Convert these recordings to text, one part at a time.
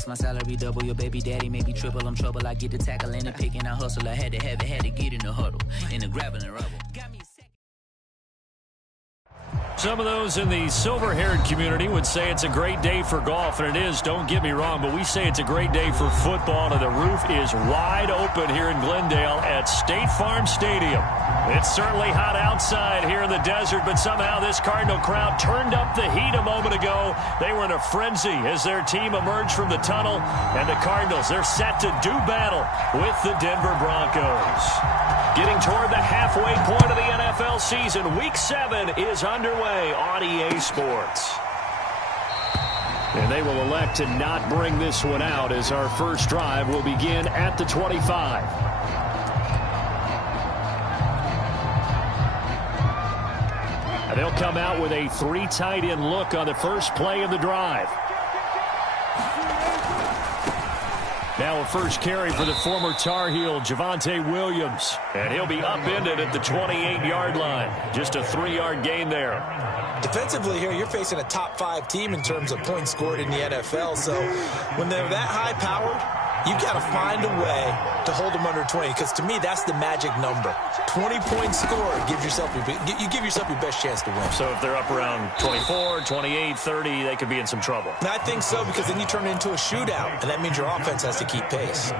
bucks, my salary double. Your baby daddy maybe triple. I'm trouble. I get the tackle and the pick and I hustle. I had to have it, had to get in the huddle, in the gravel and rubble. Some of those in the silver-haired community would say it's a great day for golf, and it is, don't get me wrong, but we say it's a great day for football, and the roof is wide open here in Glendale at State Farm Stadium. It's certainly hot outside here in the desert, but somehow this Cardinal crowd turned up the heat a moment ago. They were in a frenzy as their team emerged from the tunnel, and the Cardinals, they're set to do battle with the Denver Broncos. Getting toward the halfway point of the NFL season, Week 7 is underway on EA Sports. And they will elect to not bring this one out as our first drive will begin at the 25. And they'll come out with a 3 tight end look on the first play of the drive. Now a first carry for the former Tar Heel, Javonte Williams. And he'll be upended at the 28-yard line. Just a 3-yard gain there. Defensively here, you're facing a top 5 team in terms of points scored in the NFL. So when they're that high-powered, you got to find a way to hold them under 20, because to me, that's the magic number. 20 points scored, you give yourself your best chance to win. So if they're up around 24, 28, 30, they could be in some trouble. And I think so, because then you turn it into a shootout, and that means your offense has to keep pace.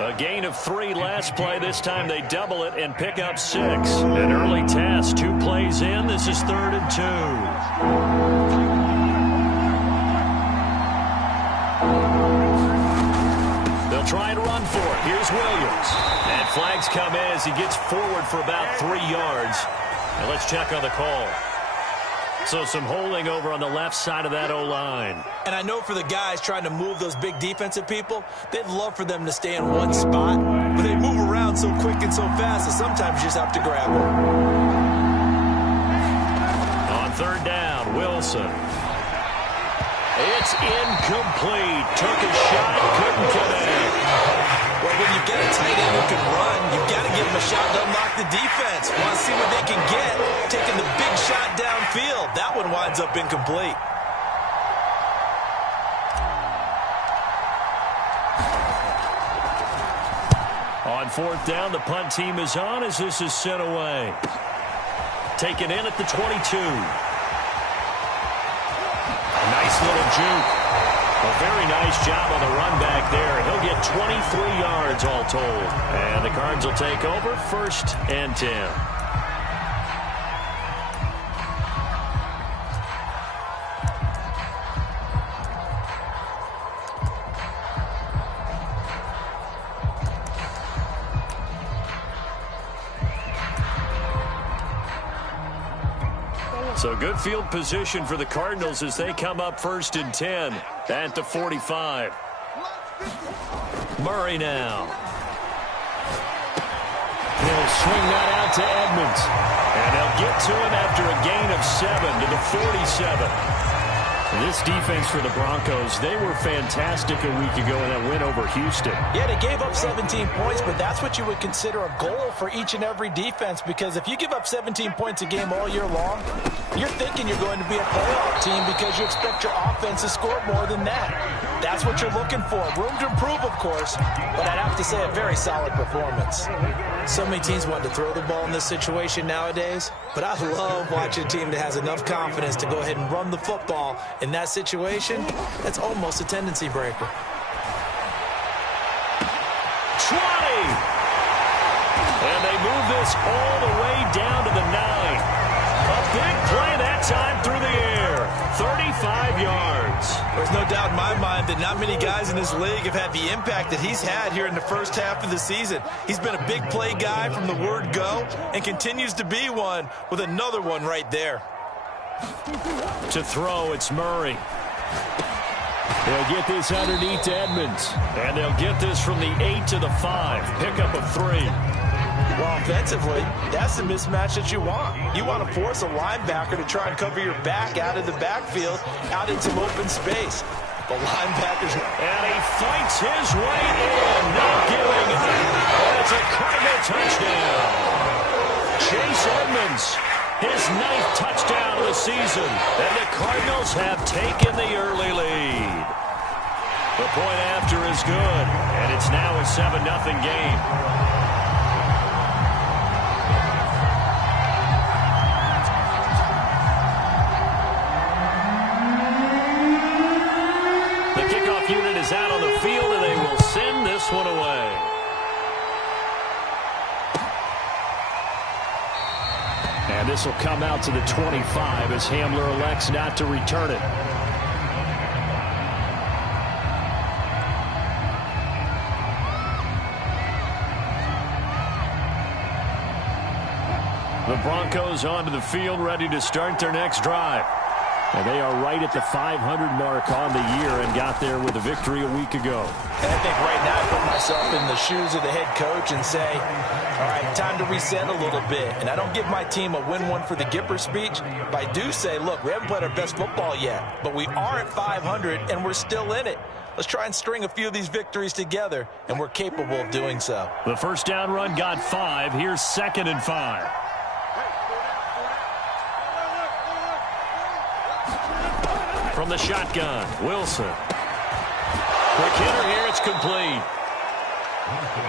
A gain of 3 last play. This time they double it and pick up 6. An early test, 2 plays in. This is 3rd and 2. Try and run for it. Here's Williams. And flags come in as he gets forward for about 3 yards. And let's check on the call. So some holding over on the left side of that O-line. And I know for the guys trying to move those big defensive people, they'd love for them to stay in one spot. But they move around so quick and so fast that sometimes you just have to grab them. On 3rd down, Wilson. It's incomplete. Took a shot, couldn't connect. Well, when you get a tight end who can run, you've got to give him a shot to unlock the defense. Want to see what they can get, taking the big shot downfield. That one winds up incomplete. On 4th down, the punt team is on as this is sent away. Taken in at the 22. Nice little juke. A very nice job on the run back there. He'll get 23 yards all told. And the Cards will take over 1st and 10. So good field position for the Cardinals as they come up 1st and 10 at the 45. Murray now. He'll swing that out to Edmonds. And they'll get to him after a gain of 7 to the 47. This defense for the Broncos, they were fantastic a week ago in that win over Houston. Yeah, they gave up 17 points, but that's what you would consider a goal for each and every defense, because if you give up 17 points a game all year long, you're thinking you're going to be a playoff team because you expect your offense to score more than that. That's what you're looking for. Room to improve, of course, but I'd have to say a very solid performance. So many teams want to throw the ball in this situation nowadays, but I love watching a team that has enough confidence to go ahead and run the football. In that situation, that's almost a tendency breaker. 20! And they move this all the way down to the 9. A big play that time through the air. 35 yards. There's no doubt in my mind that not many guys in this league have had the impact that he's had here in the first half of the season. He's been a big play guy from the word go and continues to be one with another one right there. To throw, it's Murray. They'll get this underneath to Edmonds. And they'll get this from the 8 to the 5. Pickup of 3. Well, offensively, that's the mismatch that you want. You want to force a linebacker to try and cover your back out of the backfield, out in some open space. The linebackers... And he fights his way in, not giving up. And it's a Cardinal touchdown. Chase Edmonds, his 9th touchdown of the season. And the Cardinals have taken the early lead. The point after is good, and it's now a 7-0 game. The kickoff unit is out on the field, and they will send this one away. And this will come out to the 25 as Hamler elects not to return it. The Broncos onto the field, ready to start their next drive. And they are right at the 500 mark on the year and got there with a victory a week ago. And I think right now I put myself in the shoes of the head coach and say, all right, time to reset a little bit. And I don't give my team a win one for the Gipper speech, but I do say, look, we haven't played our best football yet, but we are at 500 and we're still in it. Let's try and string a few of these victories together, and we're capable of doing so. The first down run got 5. Here's 2nd and 5. From the shotgun, Wilson. Quick hitter here, it's complete.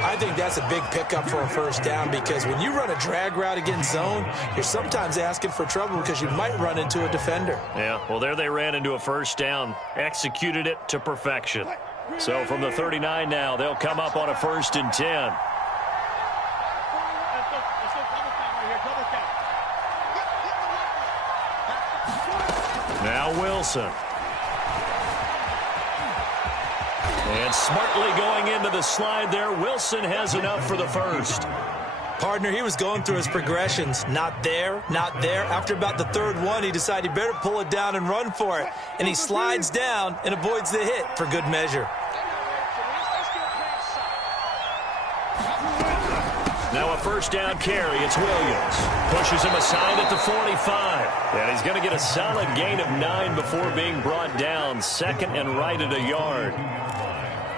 I think that's a big pickup for a first down because when you run a drag route against zone, you're sometimes asking for trouble because you might run into a defender. Yeah, well, there they ran into a first down, executed it to perfection. So from the 39 now, they'll come up on a 1st and 10. Now Wilson. And smartly going into the slide there, Wilson has enough for the first. Partner, he was going through his progressions. Not there, not there. After about the 3rd one, he decided he better pull it down and run for it. And he slides down and avoids the hit for good measure. Now a first down carry. It's Williams. Pushes him aside at the 45. And he's going to get a solid gain of 9 before being brought down. 2nd and right at a yard.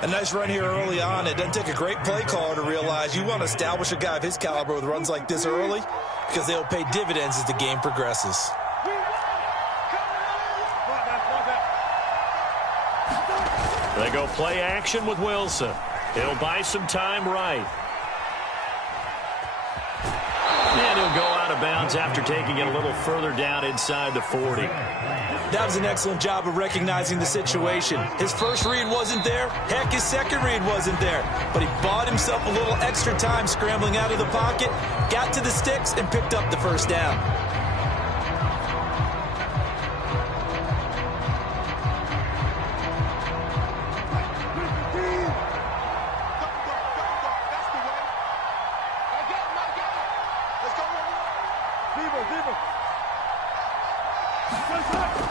A nice run here early on. It doesn't take a great play caller to realize you want to establish a guy of his caliber with runs like this early because they'll pay dividends as the game progresses. They go play action with Wilson. He'll buy some time right. And he'll go out of bounds after taking it a little further down inside the 40. That was an excellent job of recognizing the situation. His first read wasn't there. Heck, his second read wasn't there. But he bought himself a little extra time scrambling out of the pocket, got to the sticks, and picked up the first down.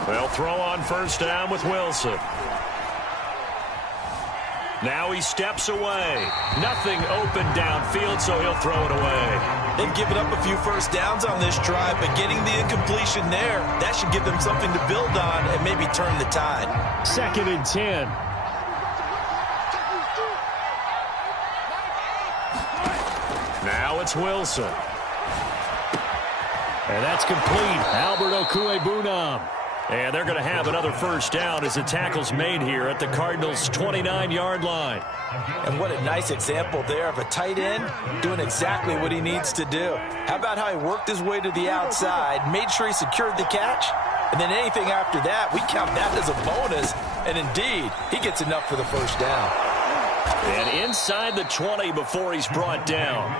They'll throw on first down with Wilson. Now he steps away. Nothing open downfield, so he'll throw it away. They've given up a few first downs on this drive, but getting the incompletion there, that should give them something to build on and maybe turn the tide. 2nd and 10. Now it's Wilson. And that's complete. Albert Okwuegbunam. And they're going to have another first down as the tackle's made here at the Cardinals' 29-yard line. And what a nice example there of a tight end doing exactly what he needs to do. How about how he worked his way to the outside, made sure he secured the catch, and then anything after that, we count that as a bonus. And indeed, he gets enough for the first down. And inside the 20 before he's brought down.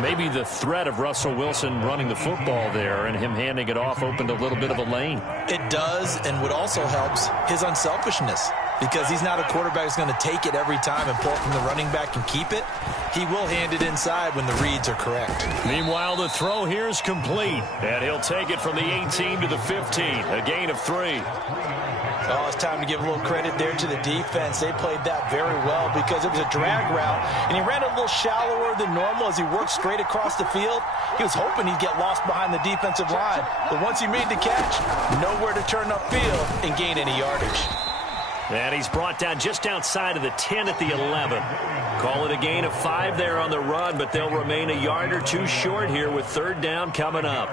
Maybe the threat of Russell Wilson running the football there and him handing it off opened a little bit of a lane. It does, and what also helps, his unselfishness. Because he's not a quarterback who's going to take it every time and pull it from the running back and keep it. He will hand it inside when the reads are correct. Meanwhile, the throw here is complete. And he'll take it from the 18 to the 15, a gain of 3. Oh, it's time to give a little credit there to the defense. They played that very well because it was a drag route, and he ran a little shallower than normal as he worked straight across the field. He was hoping he'd get lost behind the defensive line, but once he made the catch, nowhere to turn upfield and gain any yardage. And he's brought down just outside of the 10 at the 11. Call it a gain of 5 there on the run, but they'll remain a yard or two short here with 3rd down coming up.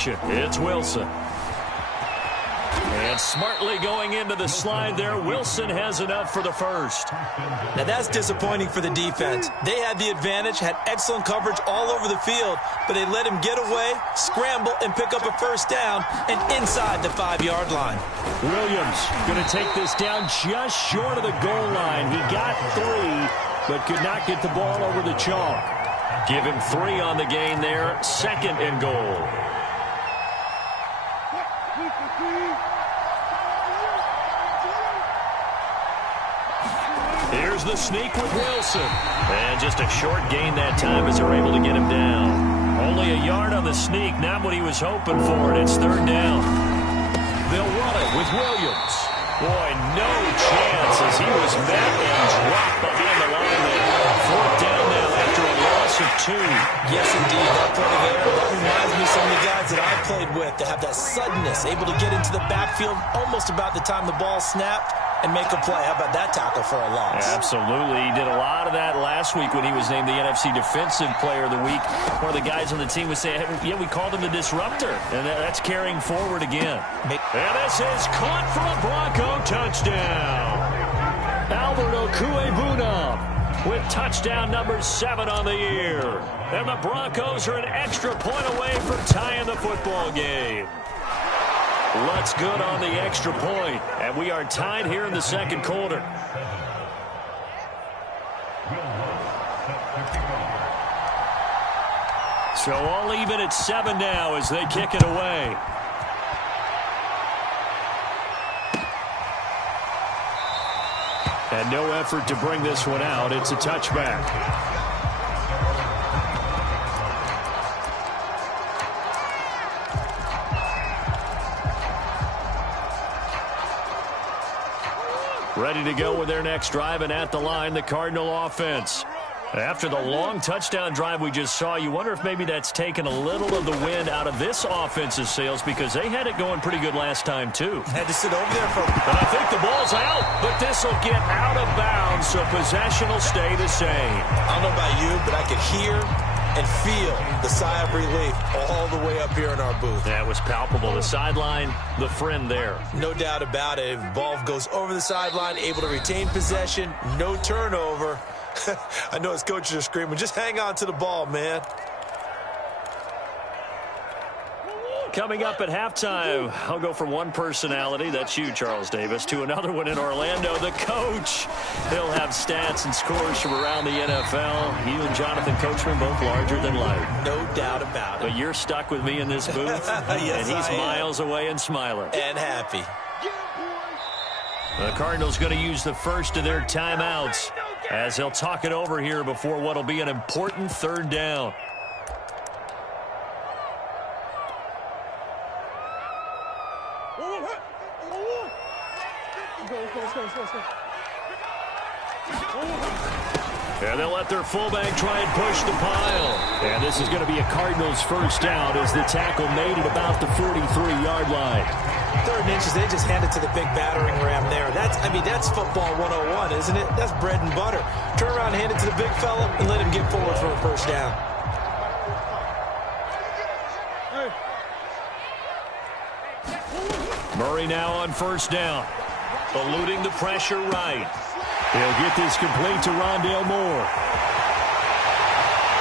action. It's Wilson. And smartly going into the slide there, Wilson has enough for the first. Now that's disappointing for the defense. They had the advantage, had excellent coverage all over the field, but they let him get away, scramble, and pick up a first down and inside the 5-yard line. Williams going to take this down just short of the goal line. He got 3, but could not get the ball over the chalk. Give him 3 on the gain there, 2nd and goal. Here's the sneak with Wilson. And just a short gain that time as they're able to get him down. Only a yard on the sneak, not what he was hoping for, and it's 3rd down. They'll run it with Williams. Boy, no chance as he was met and dropped behind the line there. 4th down now after a loss of 2. Yes, indeed. That play there, that reminds me of some of the guys that I played with that have that suddenness, able to get into the backfield almost about the time the ball snapped and make a play. How about that tackle for a loss? Absolutely. He did a lot of that last week when he was named the NFC Defensive Player of the Week. One of the guys on the team was saying, hey, yeah, we called him the disruptor. And that's carrying forward again. And this is caught for a Bronco touchdown. Albert Okuebuna with touchdown number 7 on the year. And the Broncos are an extra point away from tying the football game. Lutz good on the extra point, and we are tied here in the 2nd quarter. So all even at 7 now as they kick it away. And no effort to bring this one out. It's a touchback. Ready to go with their next drive, and at the line, the Cardinal offense. After the long touchdown drive we just saw, you wonder if maybe that's taken a little of the wind out of this offense's sails because they had it going pretty good last time, too. Had to sit over there for... And I think the ball's out, but this will get out of bounds, so possession will stay the same. I don't know about you, but I could hear and feel the sigh of relief all the way up here in our booth. That was palpable. The sideline, the friend there. No doubt about it. If the ball goes over the sideline, able to retain possession, no turnover. I know his coaches are screaming, just hang on to the ball, man. Coming up at halftime, I'll go from one personality, that's you, Charles Davis, to another one in Orlando, the coach. He'll have stats and scores from around the NFL. You and Jonathan Coachman both larger than life. No doubt about it. But you're stuck with me in this booth, yes, and he's miles away and smiling. And happy. The Cardinals going to use the first of their timeouts as they'll talk it over here before what will be an important 3rd down. And they'll let their fullback try and push the pile. And this is going to be a Cardinals first down as the tackle made at about the 43-yard line. 3rd and inches, they just hand it to the big battering ram there. That's football 101, isn't it? That's bread and butter. Turn around, hand it to the big fella, and let him get forward for a first down. Murray now on first down. Eluding the pressure right. He'll get this complete to Rondale Moore.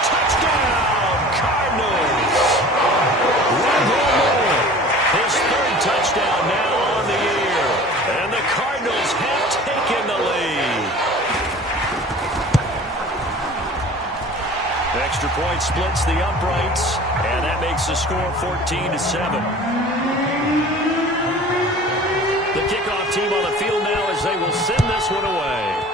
Touchdown, Cardinals! Rondale Moore, his 3rd touchdown now on the year. And the Cardinals have taken the lead. Extra point splits the uprights, and that makes the score 14-7. The kickoff team on the field now as they will send this one away.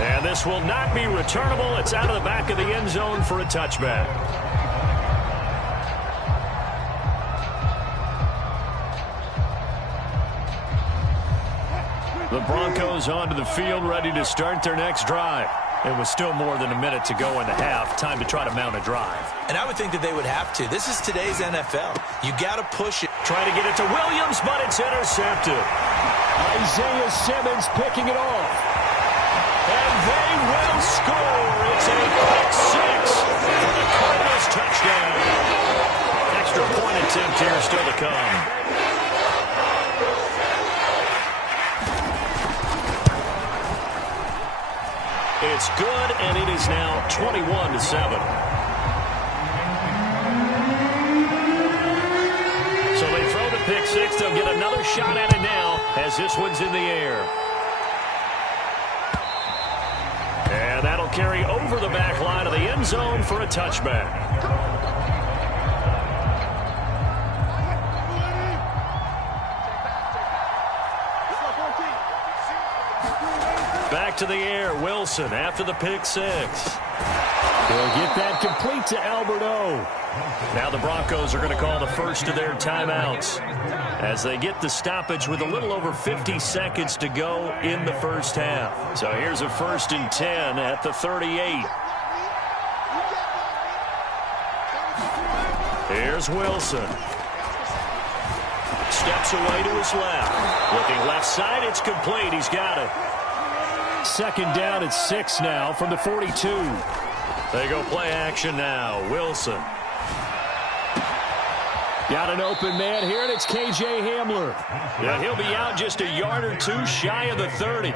And this will not be returnable. It's out of the back of the end zone for a touchback. The Broncos onto the field, ready to start their next drive. It was still more than a minute to go in the half. Time to try to mount a drive. And I would think that they would have to. This is today's NFL. You got to push it. Try to get it to Williams, but it's intercepted. Isaiah Simmons picking it off. And they will score. It's a pick 6 for the Cardinals. good, and it is now 21-7. So they throw the pick six. They'll get another shot at it now as this one's in the air. And that'll carry over the back line of the end zone for a touchback. Back to the air, Wilson after the pick six. They'll get that complete to Alberto. Now the Broncos are going to call the first of their timeouts as they get the stoppage with a little over 50 seconds to go in the first half. So here's a 1st and 10 at the 38. Here's Wilson. Steps away to his left. Looking left side, it's complete. He's got it. 2nd down at 6 now from the 42. They go play action now. Wilson. Got an open man here, and it's K.J. Hamler. Yeah, he'll be out just a yard or two shy of the 30.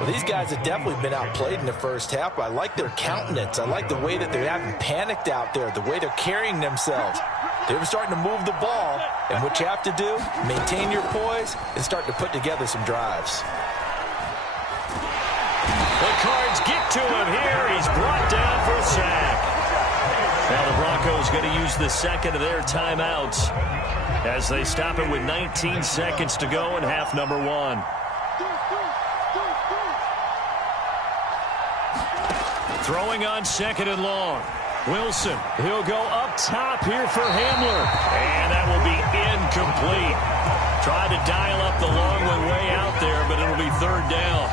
Well, these guys have definitely been outplayed in the first half. I like their countenance. I like the way that they haven't panicked out there, the way they're carrying themselves. They're starting to move the ball, and what you have to do, maintain your poise and start to put together some drives. The Cards get to him here. He's brought down for a sack. Now the Broncos going to use the second of their timeouts as they stop it with 19 seconds to go in half number 1. Throwing on 2nd and long. Wilson, he'll go up top here for Hamler. And that will be incomplete. Tried to dial up the long one way out there, but it'll be 3rd down.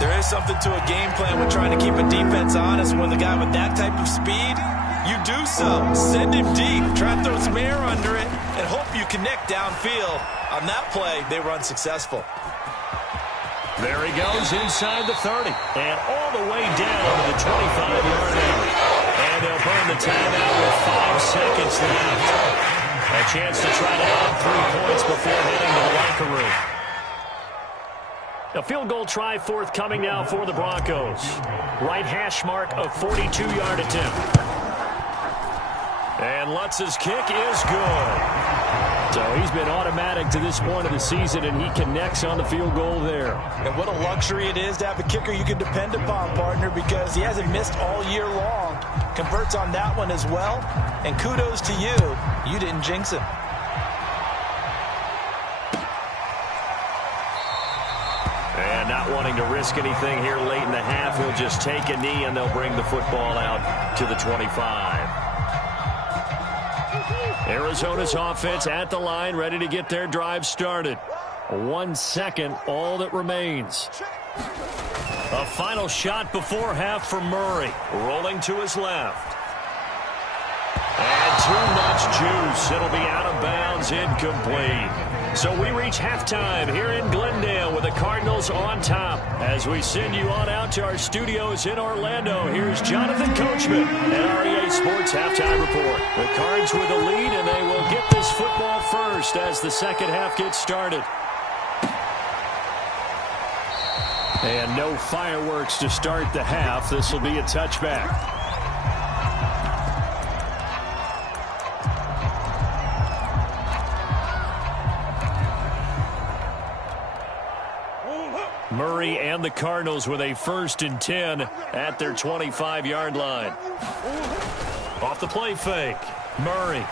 There is something to a game plan with trying to keep a defense honest. When the guy with that type of speed, you do so. Send him deep. Try to throw some air under it and hope you connect downfield. On that play, they were unsuccessful. There he goes inside the 30 and all the way down to the 25-yard line. And they'll burn the timeout with 5 seconds left. A chance to try to add 3 points before heading to the locker room. A field goal try forthcoming now for the Broncos. Right hash mark of 42-yard attempt. And Lutz's kick is good. So he's been automatic to this point of the season, and he connects on the field goal there. And what a luxury it is to have a kicker you can depend upon, partner, because he hasn't missed all year long. Converts on that one as well. And kudos to you. You didn't jinx him. And not wanting to risk anything here late in the half, he'll just take a knee, and they'll bring the football out to the 25. Arizona's offense at the line, ready to get their drive started. 1 second, all that remains. A final shot before half for Murray. Rolling to his left. And too much juice. It'll be out of bounds, incomplete. So we reach halftime here in Glendale with the Cardinals on top. As we send you on out to our studios in Orlando, here's Jonathan Coachman at our EA Sports Halftime Report. The Cards with the lead, and they will get this football first as the second half gets started. And no fireworks to start the half. This will be a touchback. Murray and the Cardinals with a 1st and 10 at their 25-yard line. Off the play fake. Murray.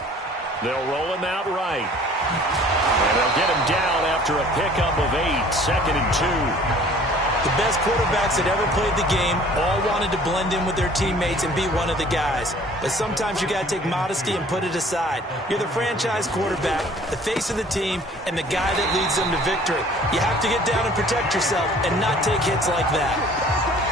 They'll roll him out right. And they'll get him down after a pickup of 8. 2nd and 2. The best quarterbacks that ever played the game all wanted to blend in with their teammates and be one of the guys. But sometimes you got to take modesty and put it aside. You're the franchise quarterback, the face of the team, and the guy that leads them to victory. You have to get down and protect yourself and not take hits like that.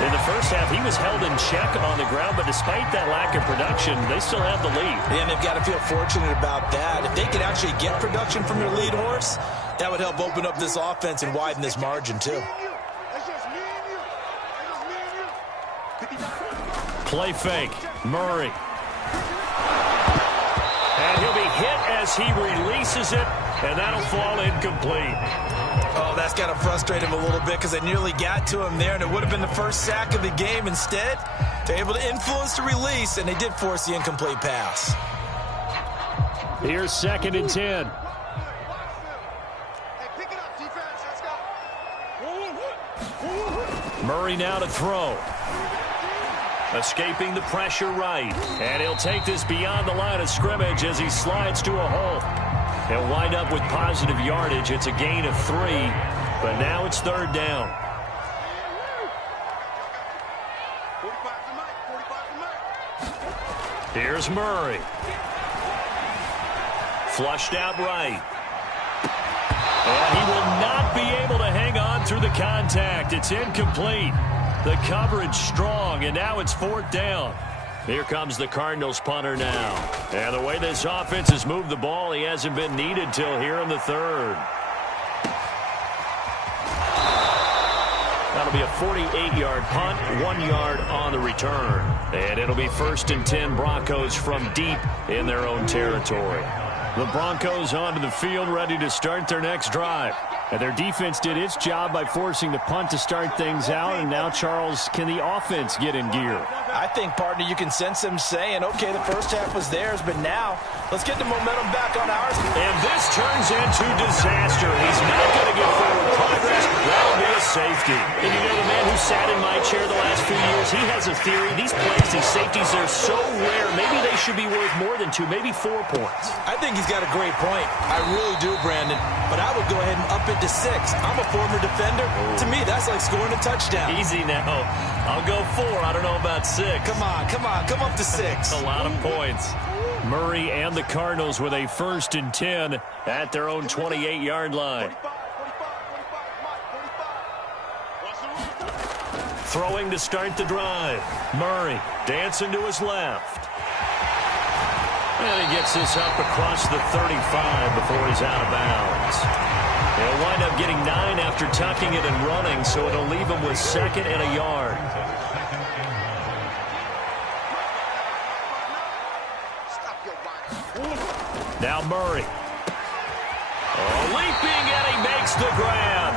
In the first half, he was held in check on the ground, but despite that lack of production, they still have the lead. And they've got to feel fortunate about that. If they could actually get production from their lead horse, that would help open up this offense and widen this margin too. Play fake. Murray. And he'll be hit as he releases it, and that'll fall incomplete. Oh, that's got to frustrate him a little bit because they nearly got to him there, and it would have been the first sack of the game. Instead, they're able to influence the release, and they did force the incomplete pass. Here's 2nd and 10. Murray now to throw. Escaping the pressure right. And he'll take this beyond the line of scrimmage as he slides to a hole. He'll wind up with positive yardage. It's a gain of 3, but now it's 3rd down. Here's Murray. Flushed out right. And he will not be able to hang on through the contact. It's incomplete. The coverage strong, and now it's 4th down. Here comes the Cardinals punter now. And the way this offense has moved the ball, he hasn't been needed till here in the 3rd. That'll be a 48-yard punt, 1 yard on the return. And it'll be 1st and 10 Broncos from deep in their own territory. The Broncos onto the field, ready to start their next drive. And their defense did its job by forcing the punt to start things out. And now, Charles, can the offense get in gear? I think, partner, you can sense them saying, okay, the first half was theirs, but now let's get the momentum back on ours. And this turns into disaster. He's not going to get forward progress. That'll be a safety. And you know, the man who sat in my chair the last few years, he has a theory. These plays, these safeties, they're so rare. Maybe they should be worth more than 2, maybe 4 points. I think he's got a great point. I really do, Brandon. But I would go ahead and up it to 6. I'm a former defender. To me, that's like scoring a touchdown. Easy now. I'll go 4. I don't know about 6. Come on. Come up to 6. A lot of points. Murray and the Cardinals with a 1st and 10 at their own 28-yard line. Throwing to start the drive. Murray dancing to his left. And he gets this up across the 35 before he's out of bounds. He'll wind up getting 9 after tucking it and running, so it'll leave him with 2nd and a yard. Now Murray. Leaping, and he makes the grab.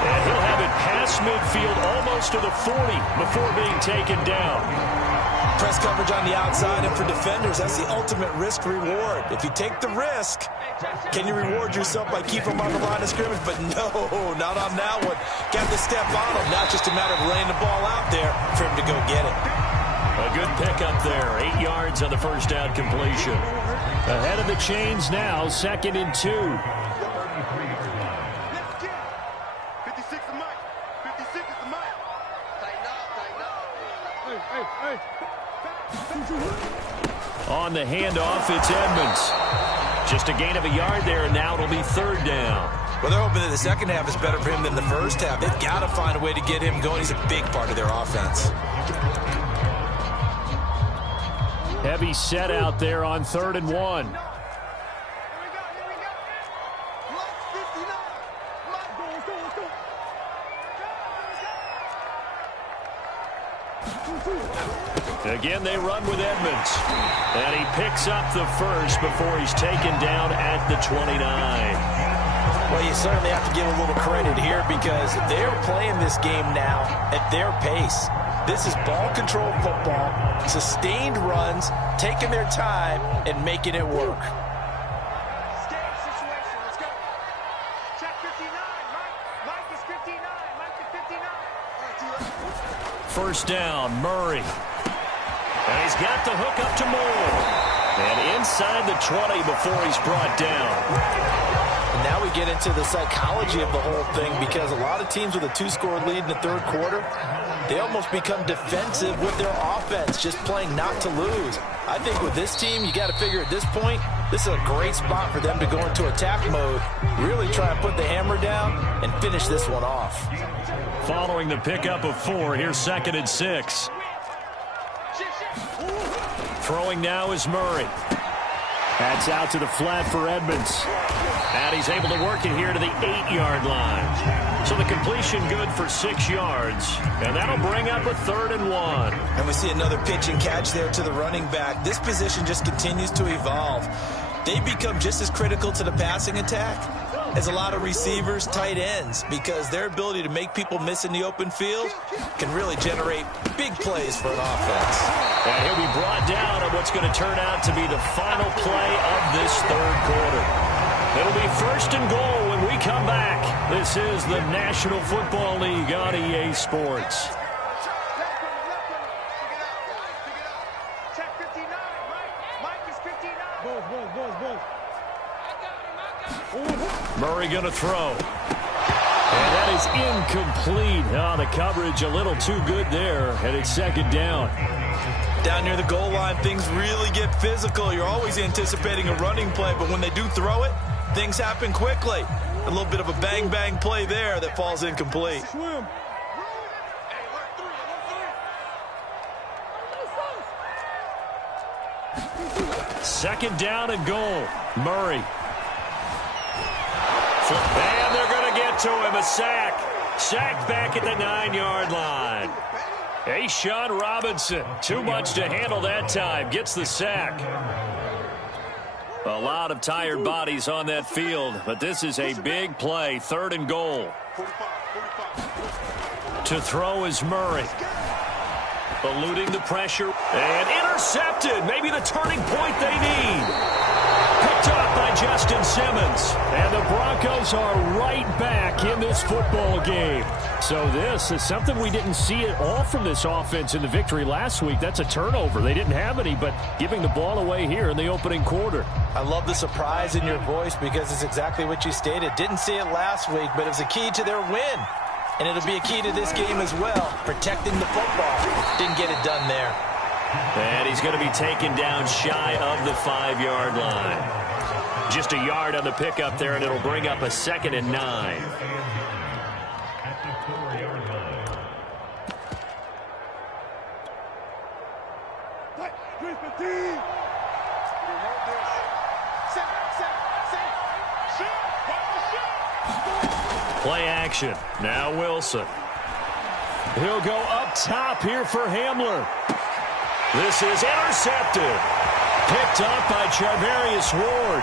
And he'll have it past midfield almost to the 40 before being taken down. Press coverage on the outside, and for defenders, that's the ultimate risk-reward. If you take the risk, can you reward yourself by keeping him on the line of scrimmage? But no, not on that one. Got to step on him. Not just a matter of laying the ball out there for him to go get it. A good pickup there. 8 yards on the first down completion. Ahead of the chains now, 2nd and 2. On the handoff, it's Edmonds. Just a gain of a yard there, and now it'll be 3rd down. Well, they're hoping that the second half is better for him than the first half. They've got to find a way to get him going. He's a big part of their offense. Heavy set out there on 3rd and 1. Again, they run with Edmonds. And he picks up the first before he's taken down at the 29. Well, you certainly have to give a little credit here because they're playing this game now at their pace. This is ball control football, sustained runs, taking their time and making it work. First down, Murray. And he's got the hook up to Moore. And inside the 20 before he's brought down. And now we get into the psychology of the whole thing because a lot of teams with a 2-score lead in the 3rd quarter, they almost become defensive with their offense, just playing not to lose. I think with this team, you got to figure at this point, this is a great spot for them to go into attack mode, really try and put the hammer down and finish this one off. Following the pickup of 4, here's 2nd and 6. Throwing now is Murray. That's out to the flat for Edmonds. And he's able to work it here to the 8-yard line. So the completion good for 6 yards. And that'll bring up a 3rd and 1. And we see another pitch and catch there to the running back. This position just continues to evolve. They become just as critical to the passing attack as a lot of receivers, tight ends, because their ability to make people miss in the open field can really generate big plays for an offense. And he'll be brought down on what's going to turn out to be the final play of this 3rd quarter. It'll be 1st and goal when we come back. This is the National Football League on EA Sports. Murray going to throw. And that is incomplete. Oh, the coverage a little too good there, and it's 2nd down. Down near the goal line, things really get physical. You're always anticipating a running play, but when they do throw it, things happen quickly. A little bit of a bang-bang play there that falls incomplete. Second down and goal. Murray. And they're going to get to him. A sack. Sacked back at the 9-yard line. Sean Robinson. Too much to handle that time. Gets the sack. A lot of tired bodies on that field, but this is a big play. 3rd and goal. To throw is Murray. Eluding the pressure. And intercepted. Maybe the turning point they need. Picked up by Justin Simmons. And the Broncos are right back in this football game. So this is something we didn't see at all from this offense in the victory last week. That's a turnover. They didn't have any, but giving the ball away here in the opening quarter. I love the surprise in your voice because it's exactly what you stated. Didn't see it last week, but it was a key to their win. And it'll be a key to this game as well, protecting the football. Didn't get it done there. And he's going to be taken down shy of the 5-yard line. Just a yard on the pickup there, and it'll bring up a 2nd and 9. Play action. Now Wilson. He'll go up top here for Hamler. This is intercepted. Picked up by Charvarius Ward.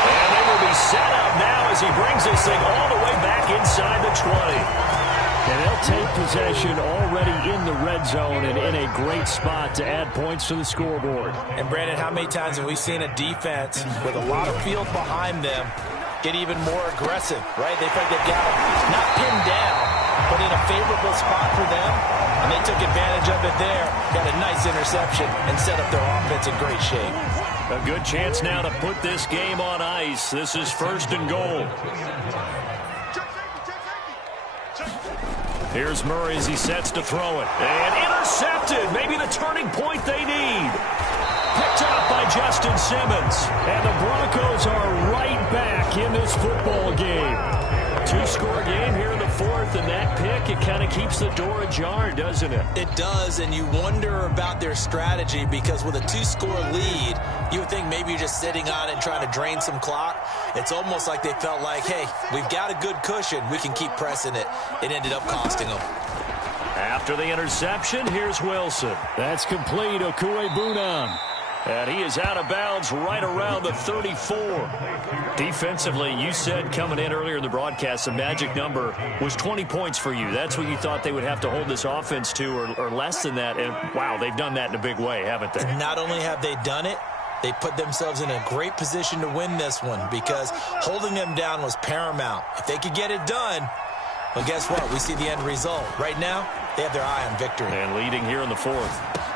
And they will be set up now as he brings this thing all the way back inside the 20. And they'll take possession already in the red zone and in a great spot to add points to the scoreboard. And Brandon, how many times have we seen a defense with a lot of field behind them get even more aggressive, right? They feel like they've got them not pinned down, but in a favorable spot for them. And they took advantage of it there, got a nice interception, and set up their offense in great shape. A good chance now to put this game on ice. This is 1st and goal. Here's Murray as he sets to throw it. And intercepted. Maybe the turning point they need. Picked up by Justin Simmons. And the Broncos are right back in this football game. 2-score game here in the 4th, and that pick, it kind of keeps the door ajar, doesn't it? It does, and you wonder about their strategy because with a 2-score lead, you would think maybe you're just sitting on it and trying to drain some clock. It's almost like they felt like, hey, we've got a good cushion. We can keep pressing it. It ended up costing them. After the interception, here's Wilson. That's complete. Okuegbunam. And he is out of bounds right around the 34. Defensively, you said coming in earlier in the broadcast, the magic number was 20 points for you. That's what you thought they would have to hold this offense to, or less than that. And, wow, they've done that in a big way, haven't they? Not only have they done it, they put themselves in a great position to win this one because holding them down was paramount. If they could get it done, well, guess what? We see the end result. Right now, they have their eye on victory. And leading here in the 4th.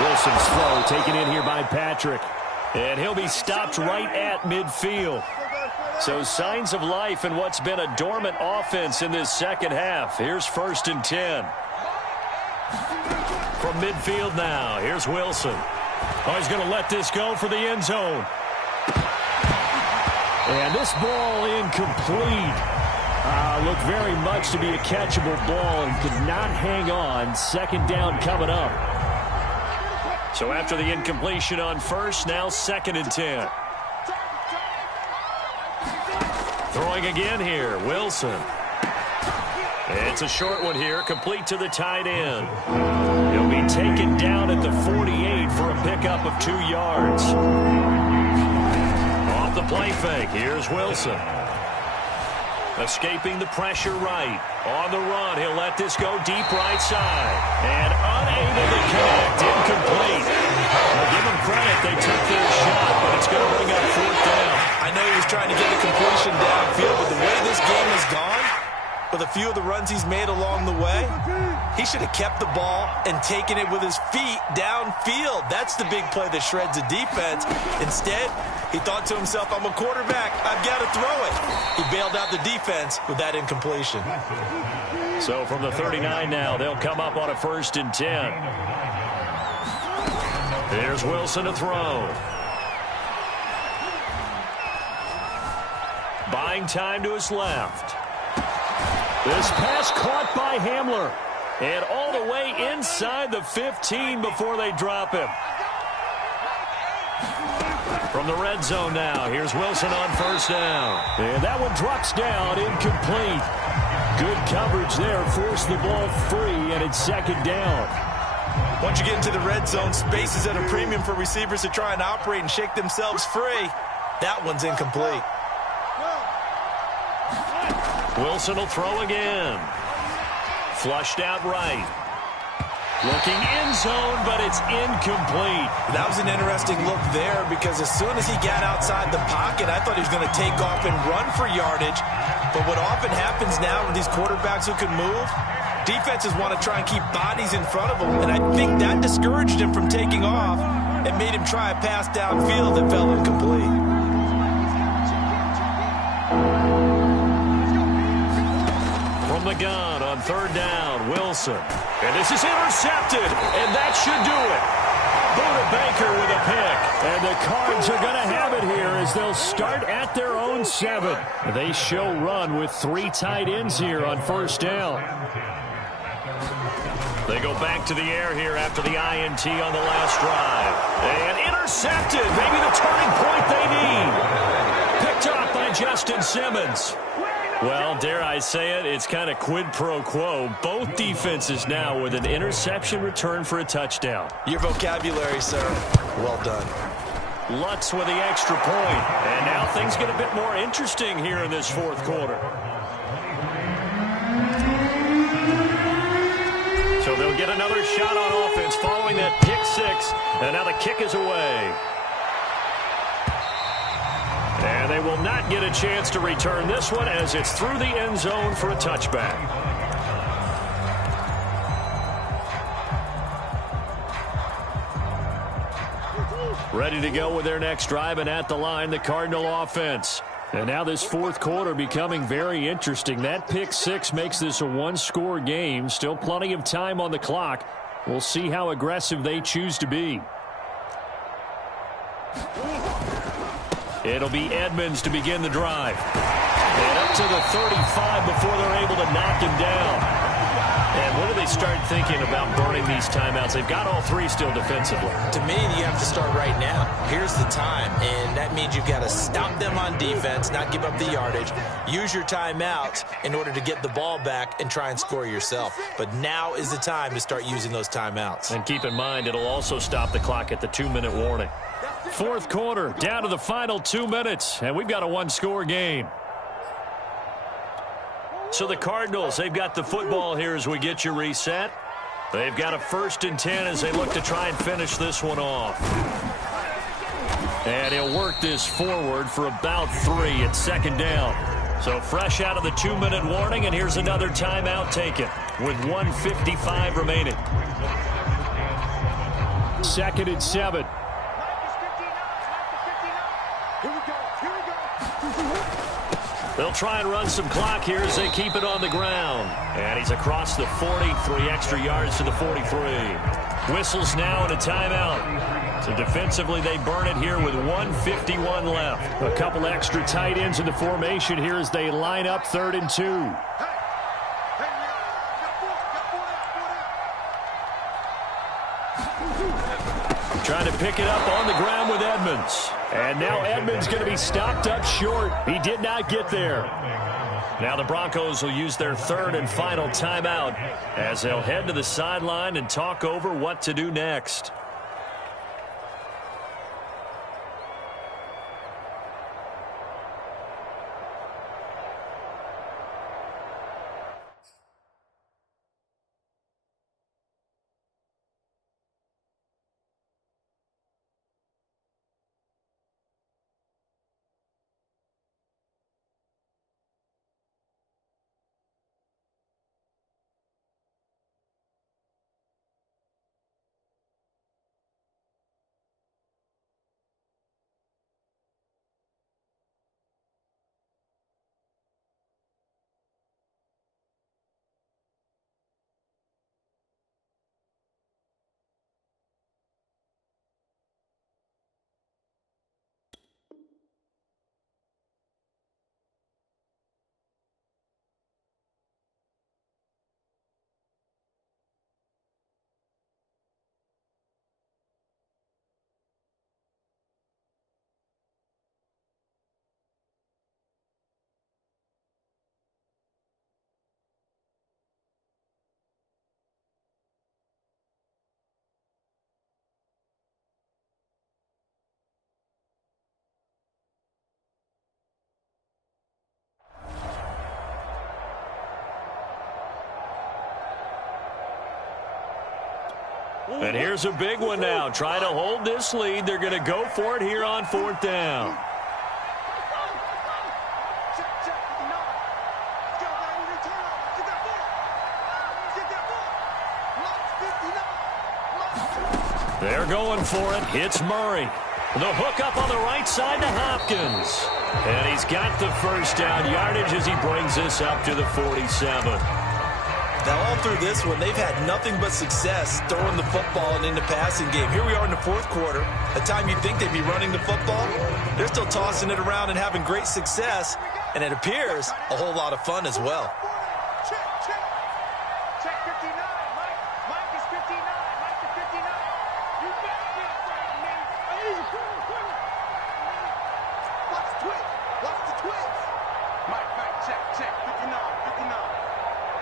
Wilson's throw taken in here by Patrick. And he'll be stopped right at midfield. So signs of life in what's been a dormant offense in this second half. Here's 1st and 10. From midfield now, here's Wilson. Oh, he's going to let this go for the end zone. And this ball incomplete. Looked very much to be a catchable ball and could not hang on. 2nd down coming up. So after the incompletion on first, now 2nd and 10. Throwing again here, Wilson. It's a short one here, complete to the tight end. He'll be taken down at the 48 for a pickup of 2 yards. Off the play fake, here's Wilson. Escaping the pressure right. On the run, he'll let this go deep right side. And unable to connect, incomplete. Now give them credit, they took their shot, but it's going to bring up 4th down. I know he was trying to get the completion downfield, but the way this game has gone, with a few of the runs he's made along the way, he should have kept the ball and taken it with his feet downfield. That's the big play that shreds the defense. Instead, he thought to himself, I'm a quarterback, I've got to throw it. He bailed out the defense with that incompletion. So from the 39 now, they'll come up on a 1st and 10. Here's Wilson to throw. Buying time to his left. This pass caught by Hamler. And all the way inside the 15 before they drop him. From the red zone now, here's Wilson on 1st down. And that one drops down, incomplete. Good coverage there, forced the ball free, and it's 2nd down. Once you get into the red zone, space is at a premium for receivers to try and operate and shake themselves free. That one's incomplete. Wilson will throw again. Flushed out right. Looking end zone, but it's incomplete. That was an interesting look there because as soon as he got outside the pocket, I thought he was going to take off and run for yardage. But what often happens now with these quarterbacks who can move, defenses want to try and keep bodies in front of them. And I think that discouraged him from taking off and made him try a pass downfield that fell incomplete. From the gun on 3rd down, Wilson. And this is intercepted, and that should do it. Buda Baker with a pick. And the Cards are going to have it here as they'll start at their own 7. They show run with 3 tight ends here on 1st down. They go back to the air here after the INT on the last drive. And intercepted, maybe the turning point they need. Picked up by Justin Simmons. Well, dare I say it, it's kind of quid pro quo. Both defenses now with an interception return for a touchdown. Your vocabulary, sir. Well done. Lutz with the extra point. And now things get a bit more interesting here in this 4th quarter. So they'll get another shot on offense following that pick 6. And now the kick is away. And they will not get a chance to return this one as it's through the end zone for a touchback. Ready to go with their next drive, and at the line, the Cardinal offense. And now this 4th quarter becoming very interesting. That pick 6 makes this a 1-score game. Still plenty of time on the clock. We'll see how aggressive they choose to be. It'll be Edmonds to begin the drive. And up to the 35 before they're able to knock him down. And when do they start thinking about burning these timeouts? They've got all 3 still defensively. To me, you have to start right now. Here's the time, and that means you've got to stop them on defense, not give up the yardage. Use your timeouts in order to get the ball back and try and score yourself. But now is the time to start using those timeouts. And keep in mind, it'll also stop the clock at the 2-minute warning. 4th quarter, down to the final 2 minutes, and we've got a 1-score game. So the Cardinals, they've got the football here as we get you reset. They've got a 1st and 10 as they look to try and finish this one off. And he'll work this forward for about 3 at 2nd down. So fresh out of the 2-minute warning, and here's another timeout taken with 1:55 remaining. 2nd and 7. They'll try and run some clock here as they keep it on the ground. And he's across the 40, 3 extra yards to the 43. Whistles now and a timeout. So defensively, they burn it here with 1:51 left. A couple extra tight ends in the formation here as they line up 3rd and 2. Trying to pick it up on the ground with Edmonds. And now Edmonds going to be stopped up short. He did not get there. Now the Broncos will use their third and final timeout as they'll head to the sideline and talk over what to do next. And here's a big one now. Trying to hold this lead. They're going to go for it here on fourth down. They're going for it. Hits Murray. The hook up on the right side to Hopkins. And he's got the first down yardage as he brings this up to the 47. Now, all through this one, they've had nothing but success throwing the football and in the passing game. Here we are in the fourth quarter, a time you'd think they'd be running the football. They're still tossing it around and having great success, and it appears a whole lot of fun as well. Check 59. Mike is 59. Mike is 59. You better be afraid of me. Watch the twist. Watch the twist. Mike, check. 59.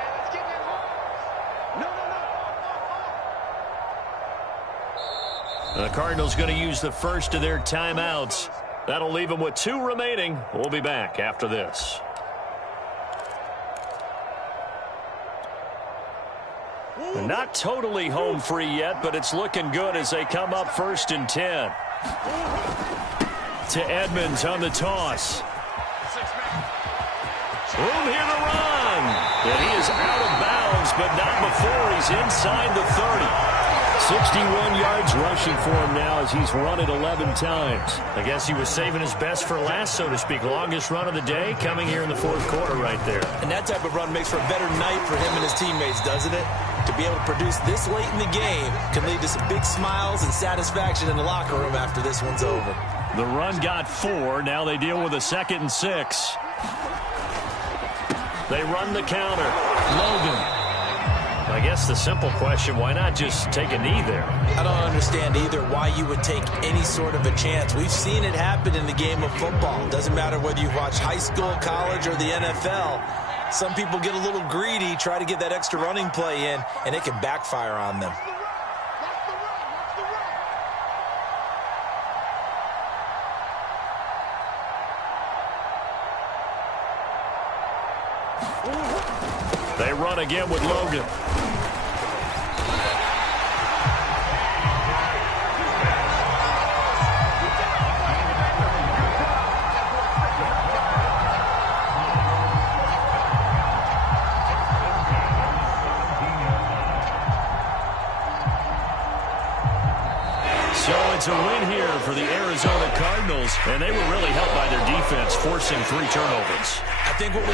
Let's get that home. No. The Cardinals going to use the first of their timeouts. That'll leave them with 2 remaining. We'll be back after this. They're not totally home free yet, but it's looking good as they come up 1st and 10. To Edmonds on the toss. Room here to run. And he is out of bounds, but not before he's inside the 30. 61 yards rushing for him now as he's run it 11 times. I guess he was saving his best for last, so to speak. Longest run of the day coming here in the fourth quarter right there. And that type of run makes for a better night for him and his teammates, doesn't it? To be able to produce this late in the game can lead to some big smiles and satisfaction in the locker room after this one's over. The run got 4. Now they deal with a 2nd and 6. They run the counter. Logan. I guess the simple question, why not just take a knee there? I don't understand either why you would take any sort of a chance. We've seen it happen in the game of football. It doesn't matter whether you watch high school, college, or the NFL. Some people get a little greedy, try to get that extra running play in, and it can backfire on them. They run again with Logan. So it's a win here for the Arizona Cardinals, and they were really helped by their defense, forcing 3 turnovers. I think what we